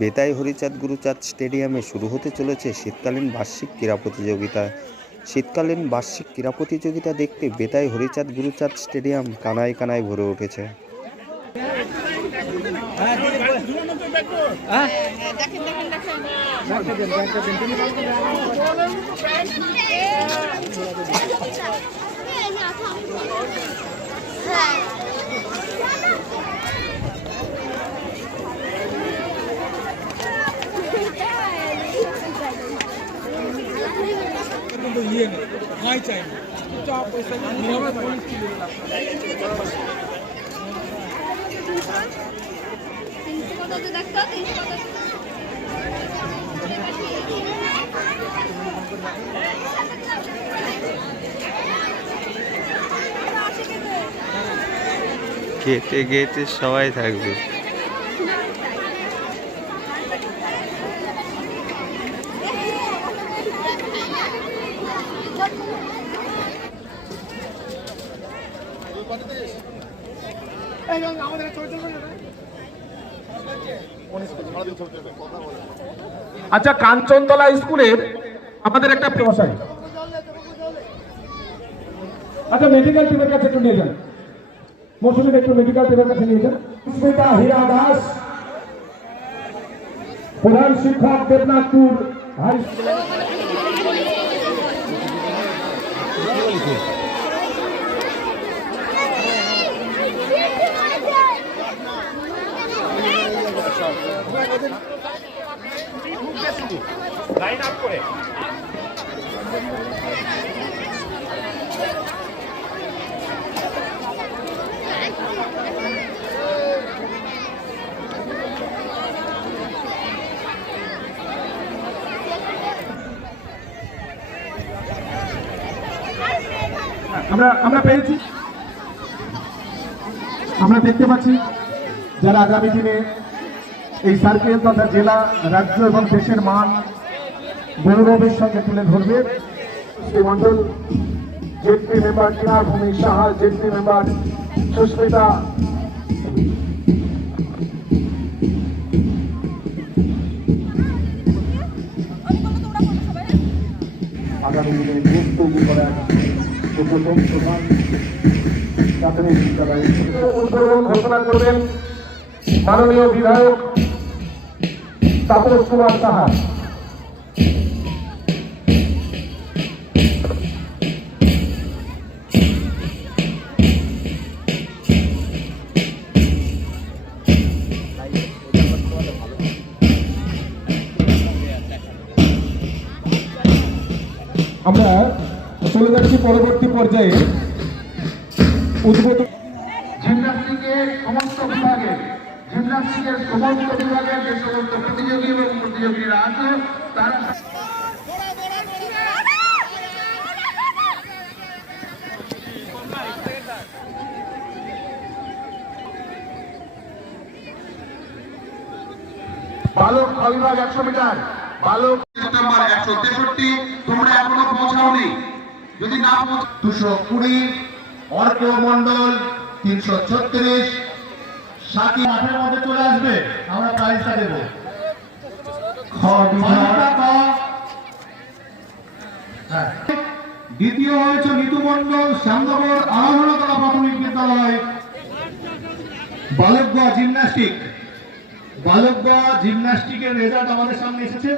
বেতাই হরিচাঁদ গুরুচাঁদ স্টেডিয়ামে শুরু হতে চলেছে শীতকালীন বার্ষিক ক্রীড়া প্রতিযোগিতা। শীতকালীন বার্ষিক ক্রীড়া প্রতিযোগিতা দেখতে বেতাই হরিচাঁদ গুরুচাঁদ স্টেডিয়াম কানায় কানায় ভরে উঠেছে। কিন্তু ইয়ে নেই ভয় চাই না চুপচাপ পয়সা নিয়মে পুলিশ তুলে দিলাম তিনশো কত দেখতো তিনশো কত গেটে গেটে সবাই থাকবে। আচ্ছা কাঞ্চনতলা স্কুলের আমাদের একটা মশাই আচ্ছা মেডিকেল টিমের কাছে একটু নিয়ে যান। মৌসুমীর একটু মেডিকেল টিমের কাছে নিয়ে যান। স্মিতা হীরা দাস প্রধান শিক্ষক দেবনাথপুর হাই আমরা আমরা পেয়েছি। আমরা দেখতে পাচ্ছি যারা আগামী দিনে এই সার্কেল তথা জেলা, রাজ্য এবং দেশের মান গৌরবের সঙ্গে তুলে ধরবে। শ্রী মন্ডল জেপি মেম্বার কিনার ভূমি সাহা জেপি মেম্বার সুস্মিতা। আগামী দিনে ঘোষণা করবেন মাননীয় বিধায়ক তাপস কুমার সাহা আমরা চলে যাচ্ছি পরবর্তী পর্যায়ে। উদ্বোধন জিমন্যাস্টিকের সমস্ত বিভাগে জিমন্যাস্টিকের সমস্ত বিভাগের যে সমস্ত প্রতিযোগী এবং প্রতিযোগীরা আছে, তারা বালক একশো মিটার, বালক সেপ্টেম্বর একশো তেষট্টি, তোমরা এখনও পৌঁছাওনি। যদি না দুশো কুড়ি, অর্ক মন্ডল তিনশো ছত্রিশ সাথী মাঠের মধ্যে চলে আসবে। আমরা প্রাইজটা দেবো। হ্যাঁ। দ্বিতীয় হয়েছে নিতু মন্ডল শ্যামনগর আরাধনাতলা প্রাথমিক বিদ্যালয়। বালকগা জিমন্যাস্টিক বালকগা জিমন্যাস্টিকের রেজাল্ট আমাদের সামনে এসেছে।